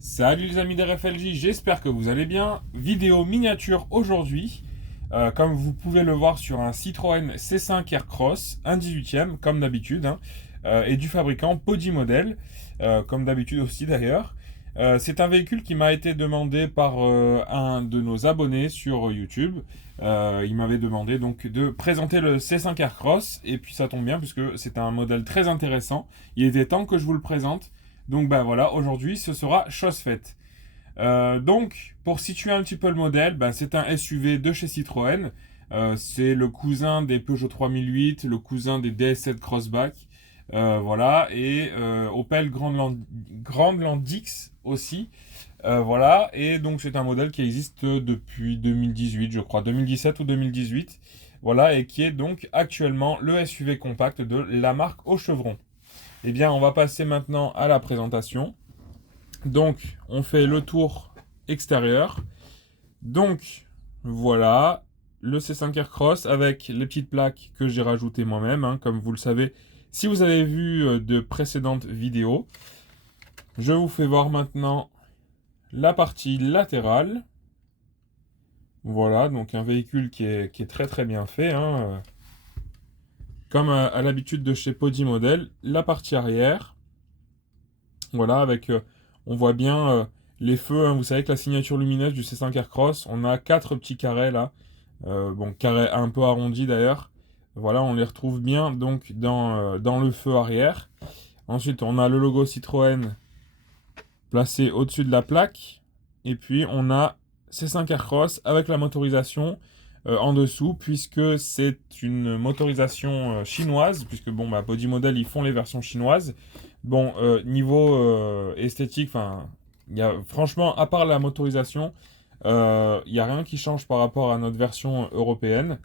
Salut les amis d'RFLJ, j'espère que vous allez bien. Vidéo miniature aujourd'hui, comme vous pouvez le voir sur un Citroën C5 Aircross, un 18e comme d'habitude, hein, et du fabricant Podi Model, comme d'habitude aussi d'ailleurs. C'est un véhicule qui m'a été demandé par un de nos abonnés sur YouTube. Il m'avait demandé donc de présenter le C5 Aircross, et puis ça tombe bien puisque c'est un modèle très intéressant. Il était temps que je vous le présente. Donc ben voilà, aujourd'hui ce sera chose faite. Donc pour situer un petit peu le modèle, ben, c'est un SUV de chez Citroën. C'est le cousin des Peugeot 3008, le cousin des DS7 Crossback. Voilà, et Opel Grandland X aussi. Voilà, et donc c'est un modèle qui existe depuis 2018, je crois, 2017 ou 2018. Voilà, et qui est donc actuellement le SUV compact de la marque au chevron. Eh bien, on va passer maintenant à la présentation. Donc, on fait le tour extérieur. Donc, voilà, le C5 Aircross avec les petites plaques que j'ai rajoutées moi-même, hein, comme vous le savez, si vous avez vu de précédentes vidéos. Je vous fais voir maintenant la partie latérale. Voilà, donc un véhicule qui est très très bien fait, hein, comme à l'habitude de chez Podi Model. La partie arrière, voilà, avec, on voit bien les feux, hein. Vous savez que la signature lumineuse du C5 Aircross, on a quatre petits carrés là, bon, carrés un peu arrondis d'ailleurs. Voilà, on les retrouve bien donc dans le feu arrière. Ensuite, on a le logo Citroën placé au-dessus de la plaque. Et puis, on a C5 Aircross avec la motorisation en dessous, puisque c'est une motorisation chinoise, puisque bon, bah, Body Model, ils font les versions chinoises. Bon, niveau esthétique, enfin, franchement, à part la motorisation, il n'y a rien qui change par rapport à notre version européenne.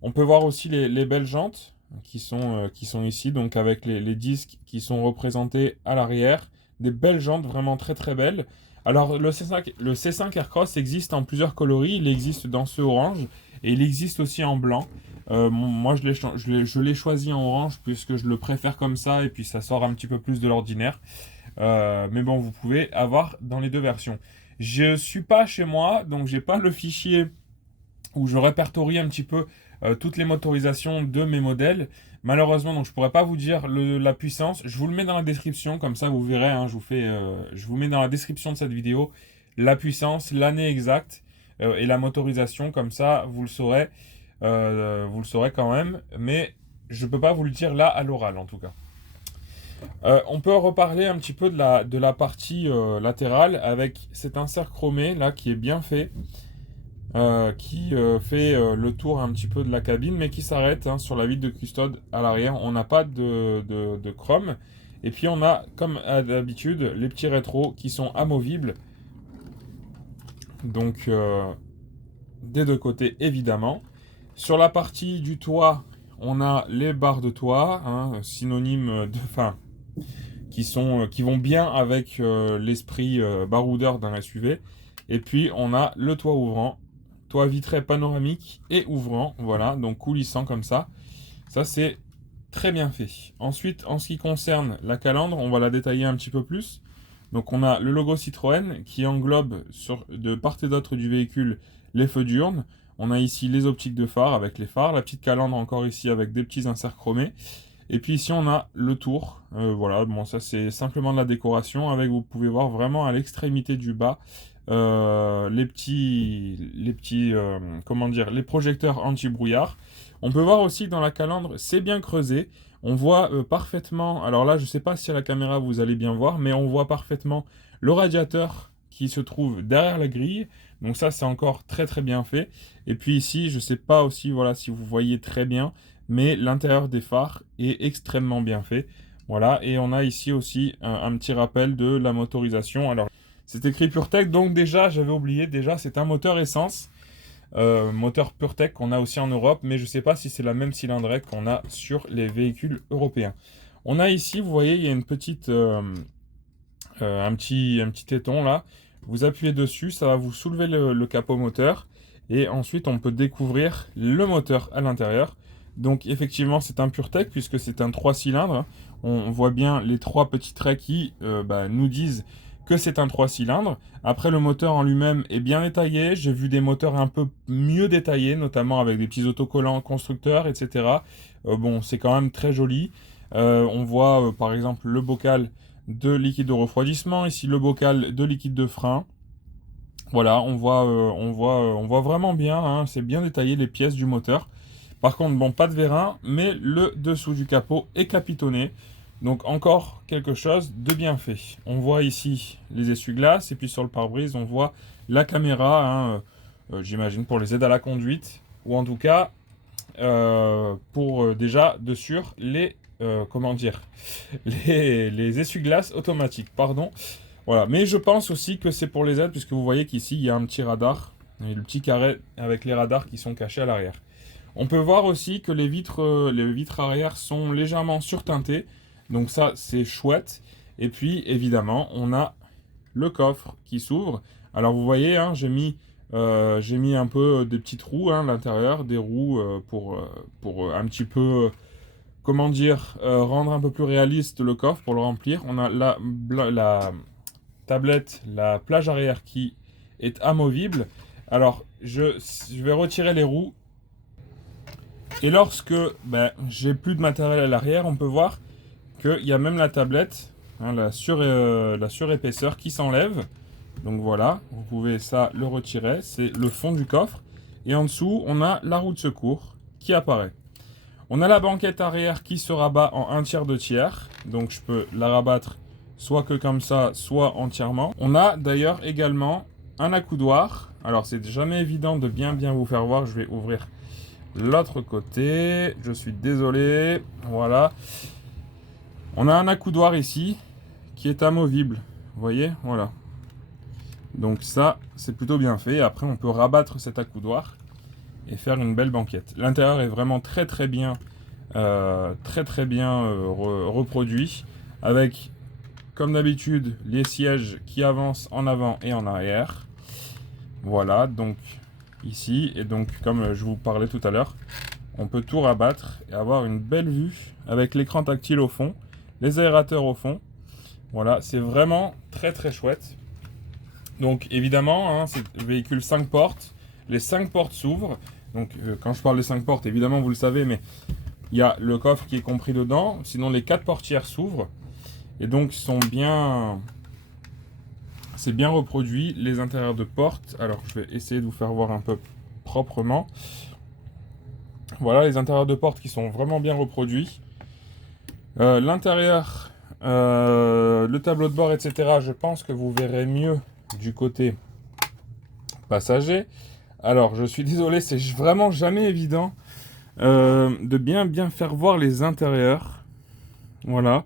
On peut voir aussi les belles jantes qui sont ici, donc avec les disques qui sont représentés à l'arrière. Des belles jantes, vraiment très très belles. Alors le C5 Aircross existe en plusieurs coloris. Il existe dans ce orange et il existe aussi en blanc. Moi je l'ai choisi en orange puisque je le préfère comme ça et puis ça sort un petit peu plus de l'ordinaire. Mais bon, vous pouvez avoir dans les deux versions. Je suis pas chez moi, donc j'ai pas le fichier où je répertorie un petit peu toutes les motorisations de mes modèles. Malheureusement, donc je pourrais pas vous dire la puissance. Je vous le mets dans la description, comme ça vous verrez. Hein, je vous mets dans la description de cette vidéo la puissance, l'année exacte et la motorisation, comme ça vous le saurez. Vous le saurez quand même, mais je peux pas vous le dire là à l'oral en tout cas. On peut reparler un petit peu de la partie latérale avec cet insert chromé là qui est bien fait. Qui fait le tour un petit peu de la cabine, mais qui s'arrête hein, sur la vitre de custode à l'arrière. On n'a pas de chrome. Et puis on a, comme d'habitude, les petits rétros qui sont amovibles. Donc, des deux côtés, évidemment. Sur la partie du toit, on a les barres de toit, hein, synonymes de... Enfin, qui vont bien avec l'esprit baroudeur d'un SUV. Et puis, on a le toit ouvrant, toit vitré panoramique et ouvrant, voilà, donc coulissant comme ça. Ça, c'est très bien fait. Ensuite, en ce qui concerne la calandre, on va la détailler un petit peu plus. Donc, on a le logo Citroën qui englobe de part et d'autre du véhicule les feux diurnes. On a ici les optiques de phare avec les phares, la petite calandre encore ici avec des petits inserts chromés. Et puis ici on a le tour, voilà, bon ça c'est simplement de la décoration avec, vous pouvez voir vraiment à l'extrémité du bas comment dire, les projecteurs anti-brouillard. On peut voir aussi dans la calandre, c'est bien creusé, on voit parfaitement, alors là je sais pas si à la caméra vous allez bien voir, mais on voit parfaitement le radiateur qui se trouve derrière la grille, donc ça c'est encore très très bien fait. Et puis ici je sais pas aussi, voilà, si vous voyez très bien, mais l'intérieur des phares est extrêmement bien fait. Voilà, et on a ici aussi un petit rappel de la motorisation. Alors, c'est écrit PureTech, donc déjà, j'avais oublié, déjà, c'est un moteur essence, moteur PureTech qu'on a aussi en Europe, mais je ne sais pas si c'est la même cylindrée qu'on a sur les véhicules européens. On a ici, vous voyez, il y a une petite, un petit téton là. Vous appuyez dessus, ça va vous soulever le capot moteur, et ensuite on peut découvrir le moteur à l'intérieur. Donc effectivement c'est un PureTech puisque c'est un 3 cylindres. On voit bien les trois petits traits qui nous disent que c'est un 3 cylindres. Après, le moteur en lui-même est bien détaillé. J'ai vu des moteurs un peu mieux détaillés, notamment avec des petits autocollants constructeurs, etc. Bon, c'est quand même très joli. On voit par exemple le bocal de liquide de refroidissement, ici le bocal de liquide de frein. Voilà, on voit vraiment bien, hein, c'est bien détaillé les pièces du moteur. Par contre, bon, pas de vérin, mais le dessous du capot est capitonné. Donc encore quelque chose de bien fait. On voit ici les essuie-glaces et puis sur le pare-brise, on voit la caméra, hein, j'imagine pour les aides à la conduite, ou en tout cas pour déjà de sûr les comment dire les essuie-glaces automatiques, pardon. Voilà, mais je pense aussi que c'est pour les aides puisque vous voyez qu'ici il y a un petit radar, et le petit carré avec les radars qui sont cachés à l'arrière. On peut voir aussi que les vitres arrière sont légèrement surteintées, donc ça c'est chouette. Et puis évidemment on a le coffre qui s'ouvre. Alors vous voyez, hein, j'ai mis un peu des petits trous hein, à l'intérieur, des roues pour un petit peu, comment dire, rendre un peu plus réaliste le coffre pour le remplir. On a la tablette, la plage arrière qui est amovible. Alors je vais retirer les roues. Et lorsque j'ai plus de matériel à l'arrière, on peut voir qu'il y a même la tablette, hein, la surépaisseur qui s'enlève. Donc voilà, vous pouvez ça le retirer, c'est le fond du coffre. Et en dessous, on a la roue de secours qui apparaît. On a la banquette arrière qui se rabat en 1/3, 2/3. Donc je peux la rabattre soit que comme ça, soit entièrement. On a d'ailleurs également un accoudoir. Alors c'est jamais évident de bien vous faire voir, je vais ouvrir l'autre côté, je suis désolé, voilà. On a un accoudoir ici qui est amovible, vous voyez, voilà. Donc ça, c'est plutôt bien fait. Après, on peut rabattre cet accoudoir et faire une belle banquette. L'intérieur est vraiment très bien, reproduit, avec, comme d'habitude, les sièges qui avancent en avant et en arrière. Voilà, donc ici, et donc comme je vous parlais tout à l'heure, on peut tout rabattre et avoir une belle vue avec l'écran tactile au fond, les aérateurs au fond. Voilà, c'est vraiment très chouette. Donc évidemment, hein, c'est le véhicule 5 portes. Les 5 portes s'ouvrent. Donc quand je parle des 5 portes, évidemment vous le savez, mais il y a le coffre qui est compris dedans. Sinon les 4 portières s'ouvrent. Et donc c'est bien reproduit. Les intérieurs de portes. Alors je vais essayer de vous faire voir un peu proprement. Voilà les intérieurs de portes qui sont vraiment bien reproduits. L'intérieur, le tableau de bord, etc. Je pense que vous verrez mieux du côté passager. Alors je suis désolé, c'est vraiment jamais évident de bien faire voir les intérieurs. Voilà.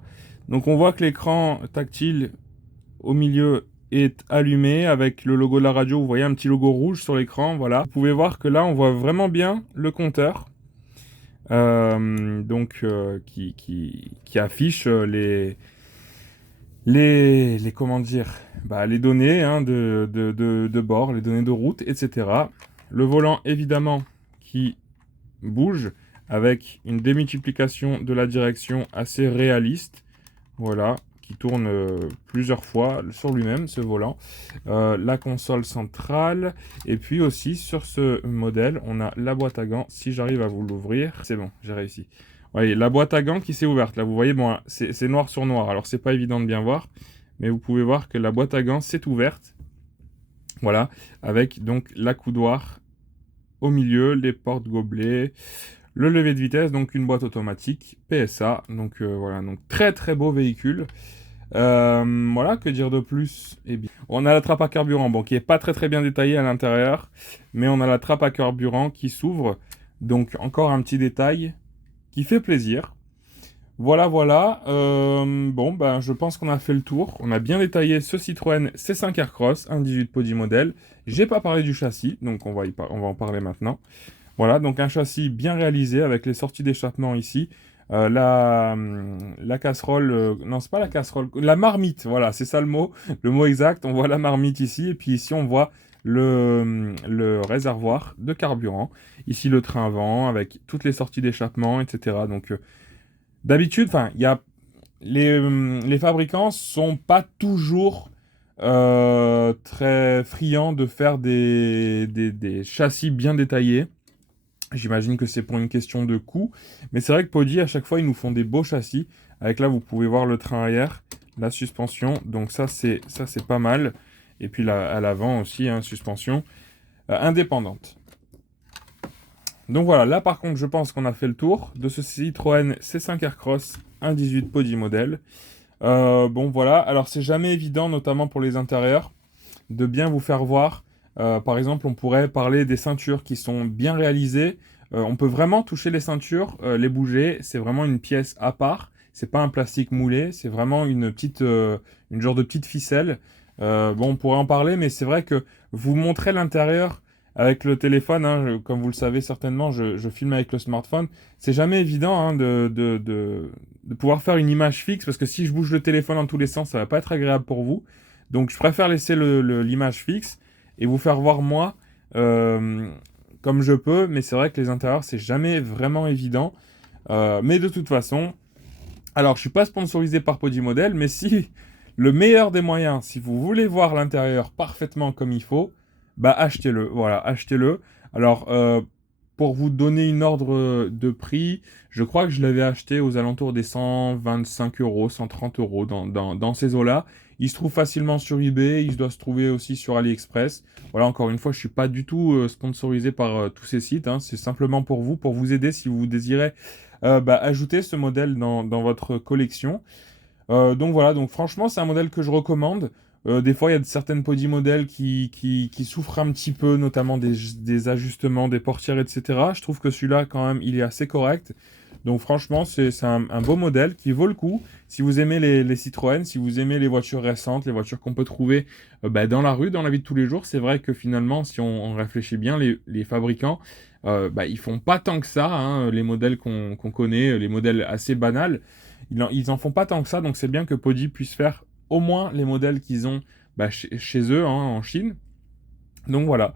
Donc on voit que l'écran tactile au milieu est allumé avec le logo de la radio. Vous voyez un petit logo rouge sur l'écran. Voilà. Vous pouvez voir que là on voit vraiment bien le compteur. Qui affiche comment dire, les données hein, de bord, les données de route, etc. Le volant évidemment qui bouge avec une démultiplication de la direction assez réaliste, voilà, qui tourne plusieurs fois sur lui-même ce volant. La console centrale, et puis aussi sur ce modèle on a la boîte à gants. Si j'arrive à vous l'ouvrir, c'est bon, j'ai réussi. Vous voyez la boîte à gants qui s'est ouverte, là vous voyez, bon c'est noir sur noir, alors c'est pas évident de bien voir, mais vous pouvez voir que la boîte à gants s'est ouverte, voilà, avec donc l'accoudoir au milieu, les portes gobelets, le lever de vitesse, donc une boîte automatique, PSA, donc voilà, donc très beau véhicule. Voilà, que dire de plus? Eh bien, on a la trappe à carburant, bon, qui est pas très bien détaillée à l'intérieur, mais on a la trappe à carburant qui s'ouvre, donc encore un petit détail qui fait plaisir. Voilà. Je pense qu'on a fait le tour. On a bien détaillé ce Citroën C5 Aircross 1.18 Podi modèle. J'ai pas parlé du châssis, donc on va en parler maintenant. Voilà, donc un châssis bien réalisé avec les sorties d'échappement ici. La casserole, non c'est pas la casserole, la marmite, voilà, c'est ça le mot exact. On voit la marmite ici, et puis ici on voit le réservoir de carburant. Ici le train avant avec toutes les sorties d'échappement, etc. Donc d'habitude, enfin, il y a les fabricants sont pas toujours très friands de faire des châssis bien détaillés. J'imagine que c'est pour une question de coût. Mais c'est vrai que Podi, à chaque fois, ils nous font des beaux châssis. Avec là, vous pouvez voir le train arrière, la suspension. Donc ça c'est pas mal. Et puis là, à l'avant aussi, hein, suspension indépendante. Donc voilà, là par contre, je pense qu'on a fait le tour de ce Citroën C5 Aircross 1.18 Podi modèle. Bon voilà, alors c'est jamais évident, notamment pour les intérieurs, de bien vous faire voir. Par exemple, on pourrait parler des ceintures qui sont bien réalisées. On peut vraiment toucher les ceintures, les bouger. C'est vraiment une pièce à part. C'est pas un plastique moulé. C'est vraiment une genre de petite ficelle. Bon, on pourrait en parler, mais c'est vrai que vous montrez l'intérieur avec le téléphone, hein, comme vous le savez certainement, je filme avec le smartphone. C'est jamais évident hein, de pouvoir faire une image fixe parce que si je bouge le téléphone dans tous les sens, ça va pas être agréable pour vous. Donc je préfère laisser l'image fixe et vous faire voir moi euh, comme je peux, mais c'est vrai que les intérieurs, c'est jamais vraiment évident. Mais de toute façon, alors je suis pas sponsorisé par Podimodel, mais si le meilleur des moyens, si vous voulez voir l'intérieur parfaitement comme il faut, bah achetez-le, voilà, achetez-le. Alors pour vous donner une ordre de prix, je crois que je l'avais acheté aux alentours des 125 euros, 130 euros dans ces eaux-là. Il se trouve facilement sur eBay, il doit se trouver aussi sur AliExpress. Voilà, encore une fois, je suis pas du tout sponsorisé par tous ces sites, hein. C'est simplement pour vous aider si vous désirez ajouter ce modèle dans votre collection. Donc voilà, donc franchement, c'est un modèle que je recommande. Des fois, il y a certaines Podi modèles qui souffrent un petit peu, notamment des ajustements, des portières, etc. Je trouve que celui-là, quand même, il est assez correct. Donc franchement, c'est un beau modèle qui vaut le coup. Si vous aimez les Citroën, si vous aimez les voitures récentes, les voitures qu'on peut trouver dans la rue, dans la vie de tous les jours, c'est vrai que finalement, si on réfléchit bien, les fabricants, ils font pas tant que ça, hein, les modèles qu'on connaît, les modèles assez banals. Ils en font pas tant que ça, donc c'est bien que Podi puisse faire au moins les modèles qu'ils ont chez eux, hein, en Chine. Donc voilà.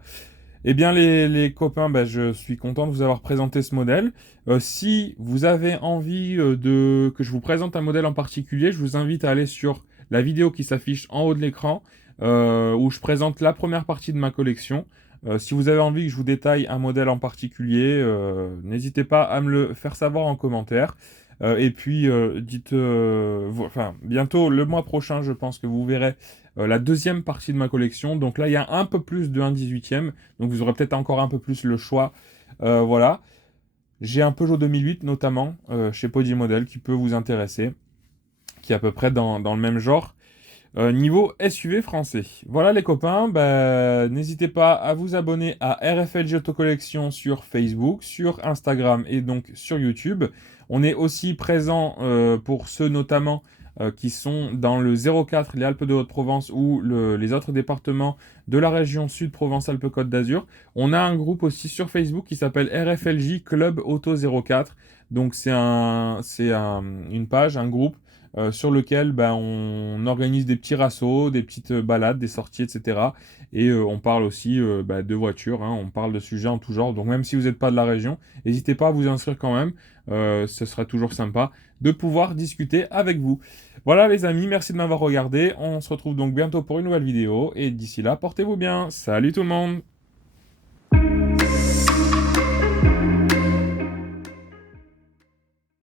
Eh bien les copains, je suis content de vous avoir présenté ce modèle. Si vous avez envie que je vous présente un modèle en particulier, je vous invite à aller sur la vidéo qui s'affiche en haut de l'écran, où je présente la première partie de ma collection. Si vous avez envie que je vous détaille un modèle en particulier, n'hésitez pas à me le faire savoir en commentaire. Et puis, enfin, bientôt, le mois prochain, je pense que vous verrez la deuxième partie de ma collection. Donc là, il y a un peu plus de 1/18e. Donc vous aurez peut-être encore un peu plus le choix. Voilà. J'ai un Peugeot 2008 notamment chez Podi Model qui peut vous intéresser, qui est à peu près dans le même genre. Niveau SUV français. Voilà les copains, n'hésitez pas à vous abonner à RFLG Autocollection sur Facebook, sur Instagram et donc sur YouTube. On est aussi présent pour ceux notamment qui sont dans le 04, les Alpes de Haute-Provence ou les autres départements de la région Sud Provence-Alpes-Côte d'Azur. On a un groupe aussi sur Facebook qui s'appelle RFLJ Club Auto 04. Donc une page, un groupe sur lequel on organise des petits rassos, des petites balades, des sorties, etc. Et on parle aussi de voitures, hein, on parle de sujets en tout genre. Donc même si vous n'êtes pas de la région, n'hésitez pas à vous inscrire quand même. Ce sera toujours sympa de pouvoir discuter avec vous. Voilà les amis, merci de m'avoir regardé. On se retrouve donc bientôt pour une nouvelle vidéo. Et d'ici là, portez-vous bien. Salut tout le monde!